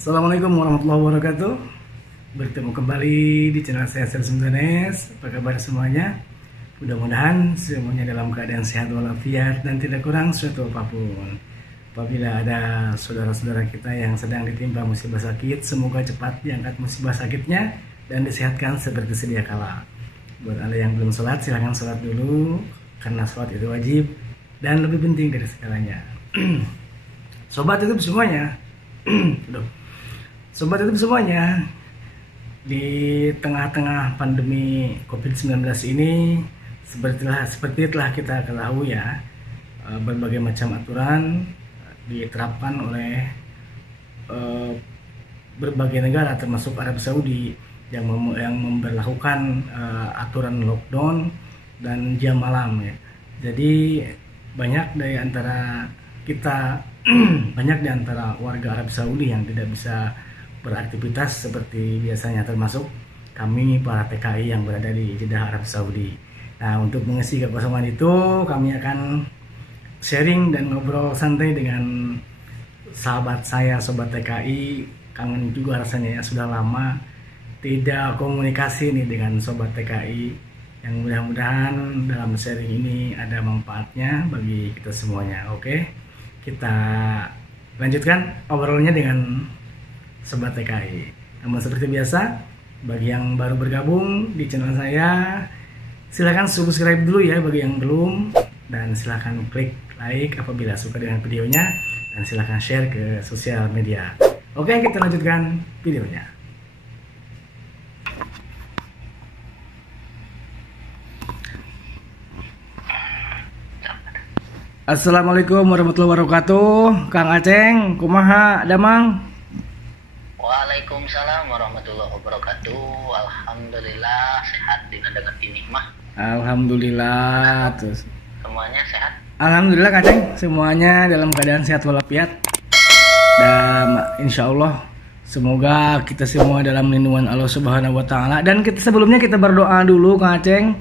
Assalamualaikum warahmatullahi wabarakatuh. Bertemu kembali di channel saya Selsundanes. Apa kabar semuanya? Mudah-mudahan semuanya dalam keadaan sehat walafiat dan tidak kurang suatu apapun. Apabila ada saudara-saudara kita yang sedang ditimpa musibah sakit, semoga cepat diangkat musibah sakitnya dan disehatkan seperti sedia kala. Buat Anda yang belum sholat, silahkan sholat dulu karena sholat itu wajib dan lebih penting dari segalanya. Sobat YouTube semuanya, Sobat YouTube semuanya, di tengah-tengah pandemi COVID-19 ini, seperti telah kita ketahui ya, berbagai macam aturan diterapkan oleh berbagai negara termasuk Arab Saudi yang memberlakukan aturan lockdown dan jam malam ya. Jadi banyak dari antara kita banyak di antara warga Arab Saudi yang tidak bisa beraktivitas seperti biasanya, termasuk kami para TKI yang berada di Jeddah, Arab Saudi. Nah, untuk mengisi kekosongan itu, kami akan sharing dan ngobrol santai dengan sahabat saya, sobat TKI. Kangen juga rasanya ya, sudah lama tidak komunikasi nih dengan sobat TKI. Yang mudah-mudahan dalam sharing ini ada manfaatnya bagi kita semuanya. Oke, kita lanjutkan obrolannya dengan sobat TKI. Namun seperti biasa, bagi yang baru bergabung di channel saya, silahkan subscribe dulu ya bagi yang belum, dan silahkan klik like apabila suka dengan videonya, dan silahkan share ke sosial media. Oke, kita lanjutkan videonya. Assalamualaikum warahmatullahi wabarakatuh. Kang Aceng, kumaha damang? Waalaikumsalam warahmatullahi wabarakatuh. Alhamdulillah sehat dengan ini mah. Alhamdulillah. Terus semuanya sehat. Alhamdulillah Kang Aceng, semuanya dalam keadaan sehat walafiat. Dan insya Allah semoga kita semua dalam lindungan Allah Subhanahu wa taala. Dan sebelumnya kita berdoa dulu Kang Aceng.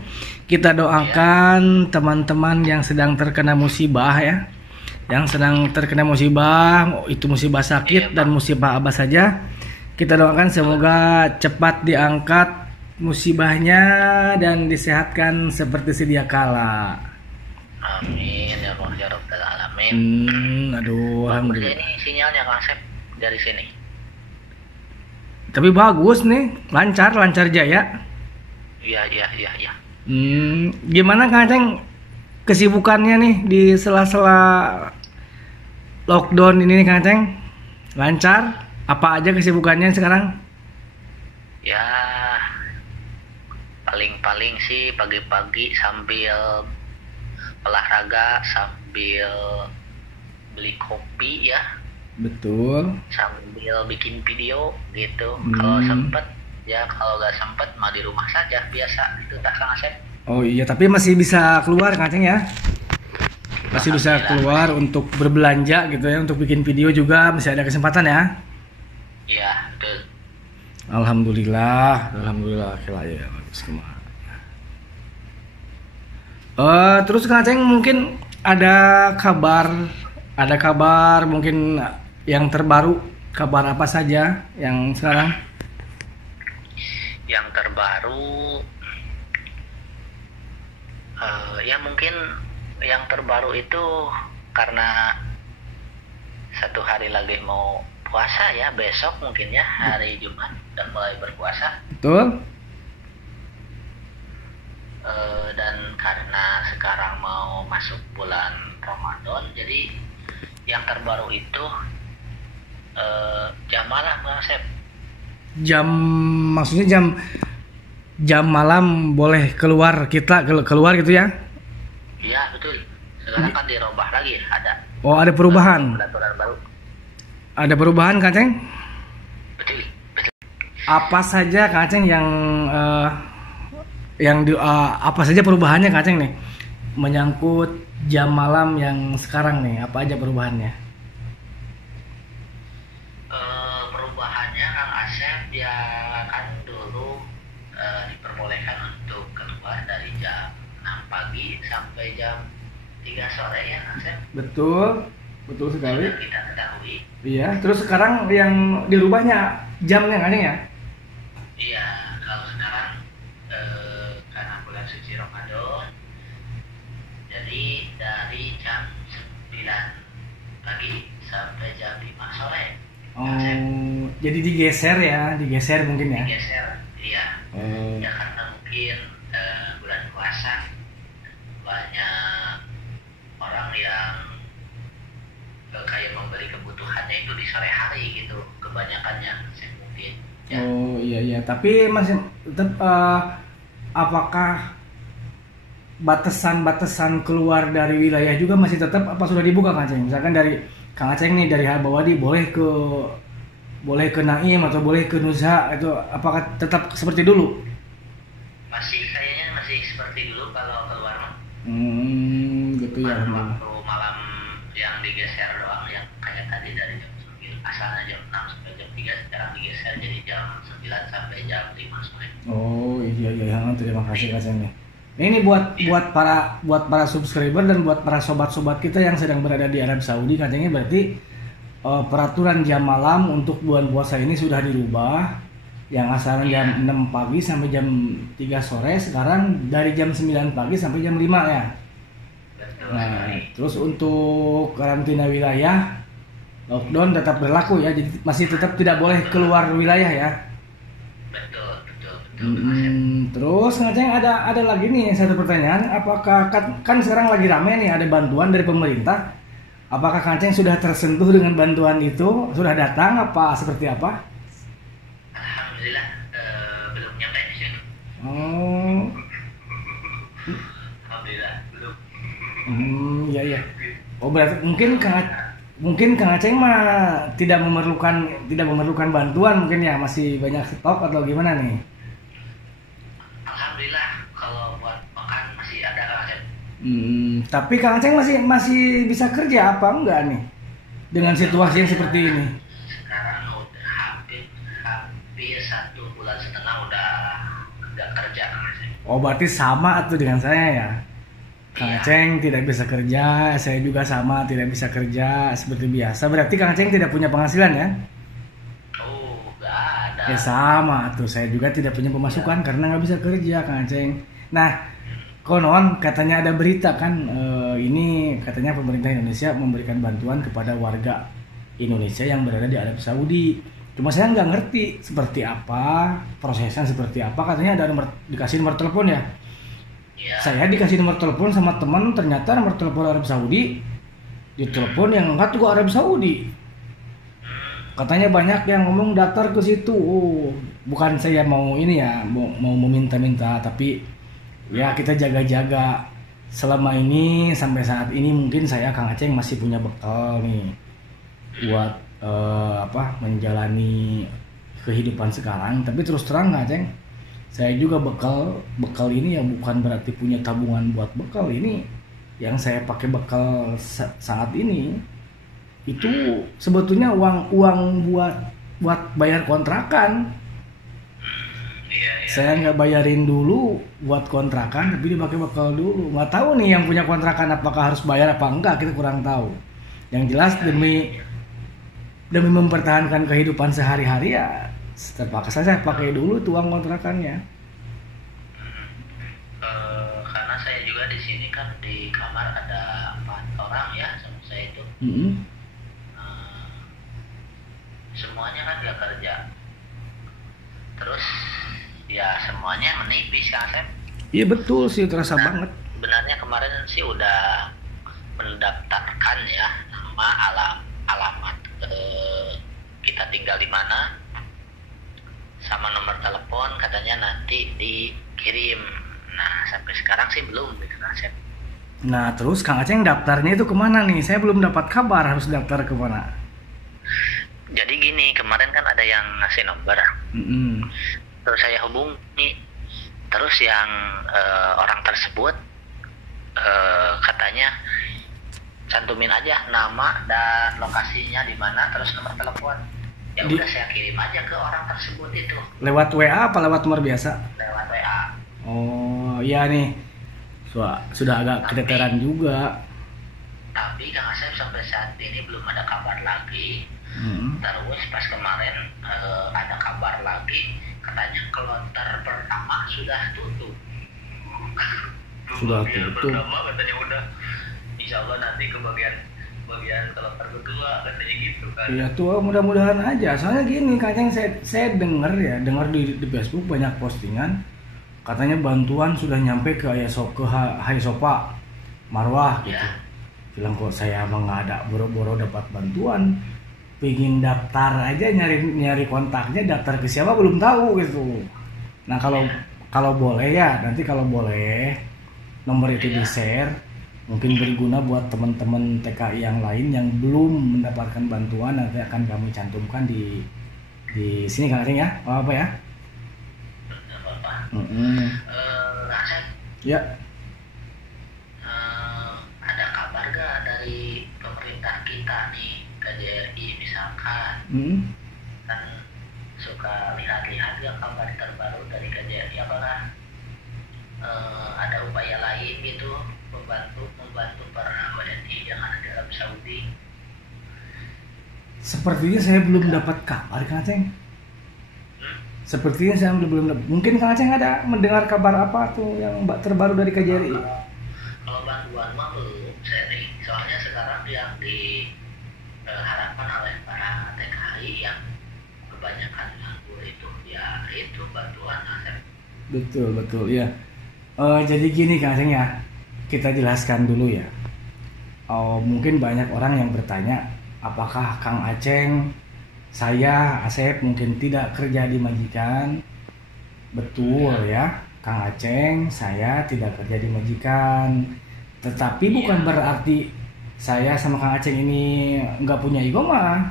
Kita doakan teman-teman yang sedang terkena musibah ya. Yang sedang terkena musibah, itu musibah sakit dan musibah apa saja. Kita doakan semoga cepat diangkat musibahnya dan disehatkan seperti sedia kala. Amin ya Allah ya Rabbal alamin. Aduh, alhamdulillah. Ini sinyalnya Kang Asep dari sini. Tapi bagus nih, lancar jaya. Iya. Gimana Kang Aceng kesibukannya nih di sela-sela lockdown ini nih Kang Aceng? Lancar? Apa aja kesibukannya sekarang? Ya, paling sih pagi-pagi sambil olahraga, sambil beli kopi ya. Betul. Sambil bikin video gitu. Kalau sempet ya, kalau nggak sempet mah di rumah saja biasa. Itu tak Kang Asep. Oh iya, tapi masih bisa keluar Kang Aceng ya? Masih bisa keluar untuk berbelanja gitu ya, untuk bikin video juga masih ada kesempatan ya? Iya, betul. Alhamdulillah, ya bagus kemana. Terus Kang Aceng mungkin ada kabar mungkin yang terbaru, kabar apa saja yang sekarang? Yang terbaru ya mungkin yang terbaru itu karena satu hari lagi mau puasa ya, besok mungkin ya hari Jumat dan mulai berpuasa. Betul. Dan karena sekarang mau masuk bulan Ramadan, jadi yang terbaru itu jam malam Bang Asep. Maksudnya jam malam boleh keluar gitu ya? Iya betul. Sekarang kan dirubah lagi ada. Oh, ada perubahan. Peraturan baru. Ada perubahan Kang Aceng? Betul. Apa saja Kang Aceng apa saja perubahannya Kang Aceng nih? Menyangkut jam malam yang sekarang nih, apa aja perubahannya? Perubahannya Kang Asep ya kan dulu diperbolehkan untuk keluar dari jam 6 pagi sampai jam 3 sore ya Kang Asep. Betul sekali. Kita ketahui Iya, terus sekarang yang dirubahnya jamnya kan ya? Iya, kalau sekarang karena bulan suci Ramadan, jadi dari jam 9 pagi sampai jam 5 sore. Oh, jadi digeser mungkin ya? Digeser, iya. Oh. Ya karena mungkin bulan puasa banyak orang yang kayak memberi kebutuhannya itu di sore hari gitu, kebanyakannya saya mungkin. Ya. Oh iya, tapi masih tetap apakah batasan-batasan keluar dari wilayah juga masih tetap apa sudah dibuka Kang Aceng? Misalkan dari Kang Aceng nih dari Habawadi boleh ke Naim atau boleh ke Nuzha itu apakah tetap seperti dulu? Masih kayaknya masih seperti dulu kalau keluar mah. Gitu ya. Waktu malam yang digeser doang, yang kayak tadi dari jam 9 asalnya jam 6 sampai jam 3 sekarang digeser jadi jam 9 sampai jam 5 sore. Oh iya, terima kasih Kang Aceng nih. Ini buat para subscriber dan buat para sobat-sobat kita yang sedang berada di Arab Saudi, katanya berarti peraturan jam malam untuk bulan puasa ini sudah dirubah. Yang asalnya jam 6 pagi sampai jam 3 sore sekarang dari jam 9 pagi sampai jam 5 ya. Betul. Nah, terus untuk karantina wilayah lockdown tetap berlaku ya. Jadi masih tetap tidak boleh keluar wilayah ya. Betul. Terus ngaceng ada lagi nih satu pertanyaan, apakah kan sekarang lagi rame nih ada bantuan dari pemerintah, apakah Kang sudah tersentuh dengan bantuan itu, sudah datang apa seperti apa? Alhamdulillah belum nyampe di sini. Oh, Alhamdulillah belum. Iya. Oh berarti mungkin Kang Aceng mah tidak memerlukan bantuan mungkin ya, masih banyak stok atau gimana nih? Alhamdulillah kalau buat makan masih ada kan. Tapi Kang Aceng masih bisa kerja apa enggak nih dengan situasi yang seperti ini? Sekarang udah hampir 1,5 bulan udah nggak kerja. Oh berarti sama tuh dengan saya ya. Kang Iya. Aceng tidak bisa kerja, saya juga sama tidak bisa kerja seperti biasa. Berarti Kang Aceng tidak punya penghasilan ya? Oh nggak ada. Ya sama tuh, saya juga tidak punya pemasukan karena nggak bisa kerja Kang Aceng. Nah, konon katanya ada berita kan, ini katanya pemerintah Indonesia memberikan bantuan kepada warga Indonesia yang berada di Arab Saudi. Cuma saya nggak ngerti seperti apa, prosesnya seperti apa. Katanya ada dikasih nomor telepon ya. Ya. Saya dikasih nomor telepon sama teman, ternyata nomor telepon Arab Saudi, ditelepon yang angkat juga Arab Saudi. Katanya banyak yang ngomong daftar ke situ. Oh, bukan saya mau ini ya, mau meminta-minta, tapi ya kita jaga-jaga. Selama ini sampai saat ini mungkin saya Kang Aceng masih punya bekal nih buat menjalani kehidupan sekarang. Tapi terus terang Kang Aceng, saya juga bekal ini ya bukan berarti punya tabungan buat bekal ini. Yang saya pakai bekal saat ini itu sebetulnya uang buat bayar kontrakan. Iya. Saya nggak bayarin dulu buat kontrakan, tapi dipakai bekal dulu. Nggak tahu nih yang punya kontrakan apakah harus bayar apa enggak, kita kurang tahu. Yang jelas demi mempertahankan kehidupan sehari-hari ya terpaksa saya pakai dulu tuh uang kontrakannya. Karena saya juga di sini kan di kamar ada 4 orang ya sama saya itu. Semuanya kan nggak kerja. Terus ya semuanya menipis kan Sep. Iya betul sih, terasa banget. Sebenarnya kemarin sih udah mendaftarkan ya nama, alamat kita tinggal di mana sama nomor telepon, katanya nanti dikirim. Nah sampai sekarang sih belum gitu kan Sep. Nah terus Kang Aceng daftarnya itu kemana nih? Saya belum dapat kabar harus daftar kemana. Jadi gini, kemarin kan ada yang ngasih nomor. Terus saya hubungi, terus yang orang tersebut katanya cantumin aja nama dan lokasinya di mana, terus nomor telepon. Ya udah saya kirim aja ke orang tersebut itu. Lewat WA apa lewat nomor biasa? Lewat WA. Oh iya nih, sudah agak keteteran juga. Tapi Kang Asep sampai saat ini belum ada kabar lagi Terus pas kemarin ada kabar lagi katanya kloter pertama sudah tutup. Sudah Bagian tutup. pertama katanya udah, insya Allah nanti ke bagian kloter kedua katanya gitu kan. Iya tuh, mudah-mudahan aja. Soalnya gini, kadang saya dengar di Facebook banyak postingan katanya bantuan sudah nyampe ke Haisopa Marwah gitu. Ya. Bilang kok saya emang nggak ada, boro-boro dapat bantuan, pengen daftar aja, nyari kontaknya, daftar ke siapa belum tahu gitu. Nah kalau boleh ya, nanti kalau boleh nomor itu di share, mungkin berguna buat teman-teman TKI yang lain yang belum mendapatkan bantuan. Nanti akan kami cantumkan di sini Kang Aceng ya, apa ya? Asep, Ya. ada kabar gak dari pemerintah kita nih, KJRI misalkan, kan suka lihat-lihat ya kabar terbaru dari KJRI, apakah ada upaya lain gitu membantu para WNI yang ada di Arab Saudi? Sepertinya saya belum dapat kabar Kang Aceng. Sepertinya saya belum dapat. Mungkin Kang Aceng ada mendengar kabar apa tuh yang terbaru dari KJRI? Kalau bantuan mah belum sharing, soalnya sekarang yang diharapkan oleh para TKI yang kebanyakan nganggur itu ya itu bantuan Asep. Betul ya. Jadi gini Kang Aceng ya, kita jelaskan dulu ya. Mungkin banyak orang yang bertanya, apakah Kang Aceng, saya Asep mungkin tidak kerja di majikan? Betul ya, Kang Aceng, saya tidak kerja di majikan. Tetapi bukan berarti saya sama Kang Aceng ini nggak punya igoma.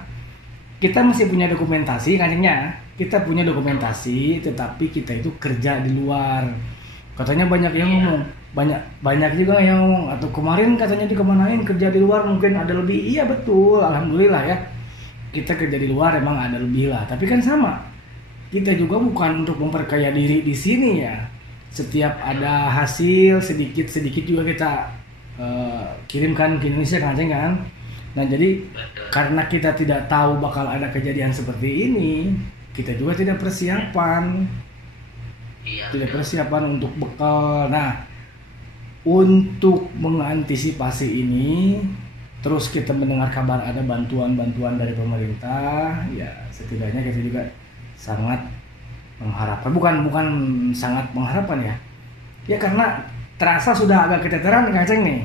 Kita masih punya dokumentasi Kang Acengnya. Kita punya dokumentasi, tetapi kita itu kerja di luar. Katanya banyak yang ngomong, banyak juga yang ngomong, atau kemarin katanya dikemanain kerja di luar mungkin ada lebih. Iya betul, alhamdulillah ya. Kita kerja di luar emang ada lebih lah, tapi kan sama. Kita juga bukan untuk memperkaya diri di sini ya. Setiap ada hasil sedikit juga kita kirimkan ke Indonesia kan, kan. Nah jadi karena kita tidak tahu bakal ada kejadian seperti ini, kita juga tidak persiapan. Tidak persiapan untuk bekal. Nah, untuk mengantisipasi ini, terus kita mendengar kabar ada bantuan-bantuan dari pemerintah, ya setidaknya kita juga sangat mengharapkan, bukan sangat mengharapkan ya. Ya karena terasa sudah agak keteteran Kang Aceng nih.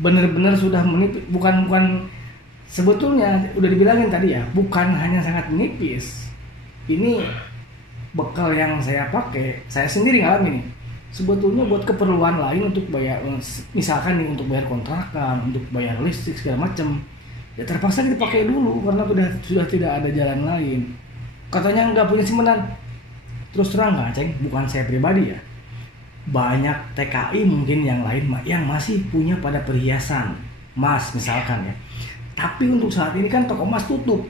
Benar-benar sudah menipis, bukan sebetulnya udah dibilangin tadi ya, bukan hanya sangat menipis. Ini bekal yang saya pakai, saya sendiri ngalamin nih. Sebetulnya buat keperluan lain untuk bayar, misalkan nih untuk bayar kontrakan, untuk bayar listrik segala macam, ya terpaksa kita pakai dulu karena sudah tidak ada jalan lain. Katanya nggak punya simpanan. Terus terang nggak Ceng, bukan saya pribadi ya. Banyak TKI mungkin yang lain yang masih punya pada perhiasan emas misalkan ya. Tapi untuk saat ini kan toko emas tutup,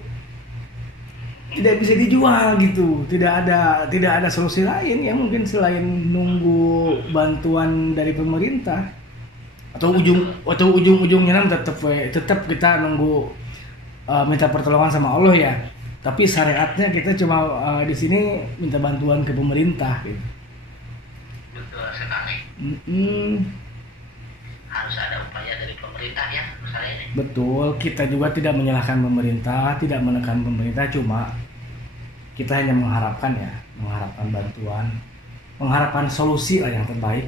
tidak bisa dijual gitu, tidak ada solusi lain ya mungkin selain nunggu bantuan dari pemerintah atau ujung-ujungnya tetap kita nunggu minta pertolongan sama Allah ya. Tapi syariatnya kita cuma di sini minta bantuan ke pemerintah gitu. Betul sekali. Harus ada upaya dari pemerintah ya misalnya ini. Betul, kita juga tidak menyalahkan pemerintah, tidak menekan pemerintah, cuma kita hanya mengharapkan bantuan, mengharapkan solusi lah yang terbaik.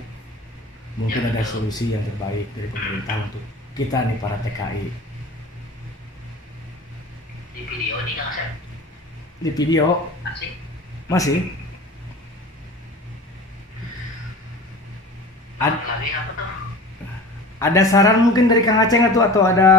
Mungkin ada solusi yang terbaik dari pemerintah untuk kita nih para TKI. Di video ini Kang Asep? Di video masih? Lagi apa tuh? Ada saran mungkin dari Kang Aceng atau ada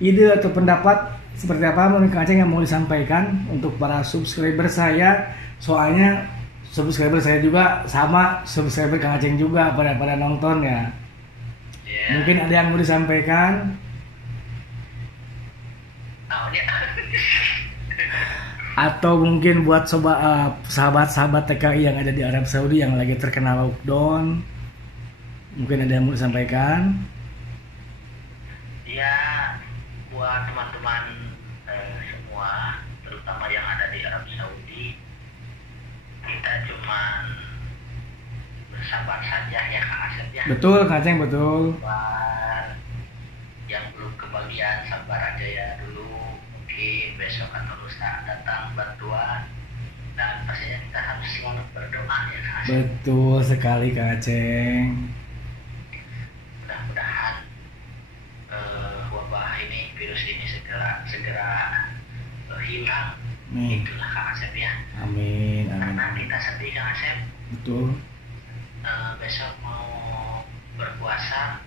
ide atau pendapat seperti apa mungkin Kang Aceng yang mau disampaikan untuk para subscriber saya? Soalnya subscriber saya juga sama subscriber Kang Aceng juga pada nonton ya. Yeah. Mungkin ada yang mau disampaikan? Atau mungkin buat sahabat-sahabat TKI yang ada di Arab Saudi yang lagi terkena lockdown, mungkin ada yang mau disampaikan? Ya, buat teman-teman cuman bersabar saja ya Kang Asep ya. Betul Kang Aceng, betul. Sabar. Yang belum kebagian sabar aja ya dulu. Mungkin besok atau lusa datang bantuan. Dan pastinya kita harus selalu berdoa ya Kang Asep. Betul sekali Kang Aceng. Mudah-mudahan wabah ini, virus ini segera hilang. Itulah Kang Asep ya. Amin, amin. Karena kita sedih Kang Asep. Betul. Besok mau berpuasa,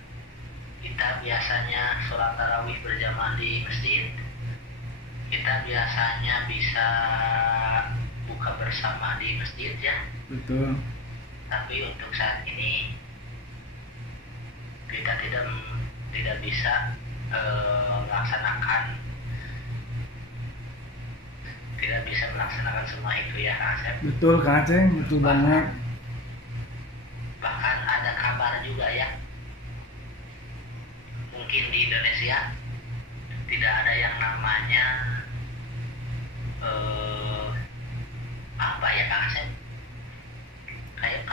kita biasanya sholat tarawih berjamaah di masjid. Kita biasanya bisa buka bersama di masjid ya. Betul. Tapi untuk saat ini kita tidak bisa melaksanakan semua itu ya Kang Asep. Betul Kang Aceng, betul banget. Bahkan ada kabar juga ya, mungkin di Indonesia tidak ada yang namanya apa ya Kang Asep, kayak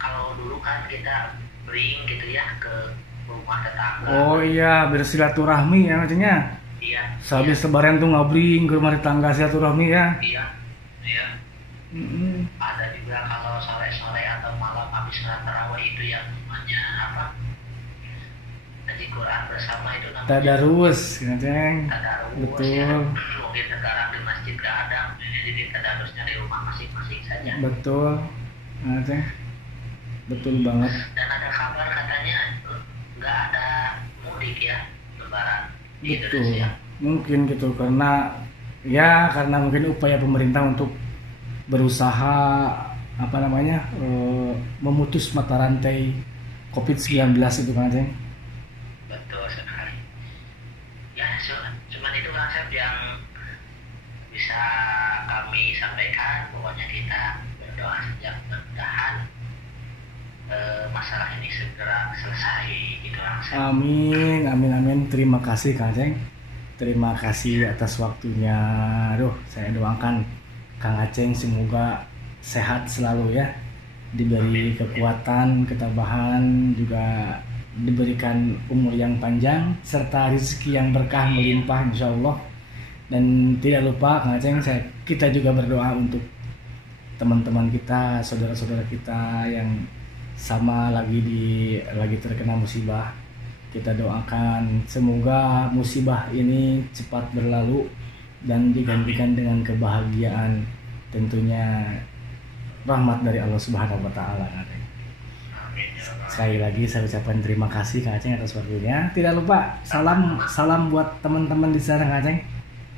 kalau dulu kan kita bring gitu ya ke rumah tetangga. Oh iya, bersilaturahmi ya maksudnya. Iya. Sehabis lebaran tuh ngabring ke rumah tetangga silaturahmi ya. Iya. Ada juga kalau sore-sore atau malam habis sholat tarawih itu yang namanya apa? Jadi Quran bersama itu namanya Tadarus, Kang Aceng. tadarus. Betul. Ya. Mungkin sekarang di masjid gak ada, jadi tadarusnya di rumah masing-masing saja. Betul, Kang Aceng. Betul banget. Dan ada kabar katanya nggak ada mudik ya lebaran di Betul. Indonesia. Mungkin gitu karena mungkin upaya pemerintah untuk berusaha memutus mata rantai COVID-19 itu Kang Aceng. Betul sekali. Ya, cuman itu Kang Asep yang bisa kami sampaikan. Pokoknya kita berdoa sejak mudah-mudahan masalah ini segera selesai gitu Kang Asep. Amin, amin, amin. Terima kasih Kang Aceng. Terima kasih atas waktunya. Saya doakan Kang Aceng semoga sehat selalu ya. Diberi kekuatan, ketabahan, juga diberikan umur yang panjang serta rezeki yang berkah melimpah insya Allah. Dan tidak lupa Kang Aceng, kita juga berdoa untuk teman-teman kita, saudara-saudara kita yang sama lagi terkena musibah. Kita doakan semoga musibah ini cepat berlalu dan digantikan dengan kebahagiaan, tentunya rahmat dari Allah Subhanahu wa taala. Sekali lagi saya ucapkan terima kasih Kang Aceng atas waktunya. Tidak lupa salam buat teman-teman di sana Kang Aceng.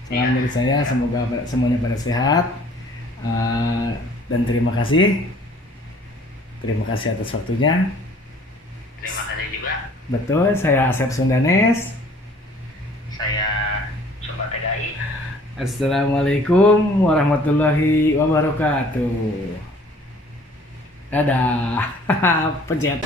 Salam dari saya, semoga semuanya pada sehat. Dan terima kasih. Terima kasih atas waktunya. Terima kasih juga. Betul, saya Asep Sundanes. Saya Sobat TKI. Assalamualaikum warahmatullahi wabarakatuh. Dadah. Pencet.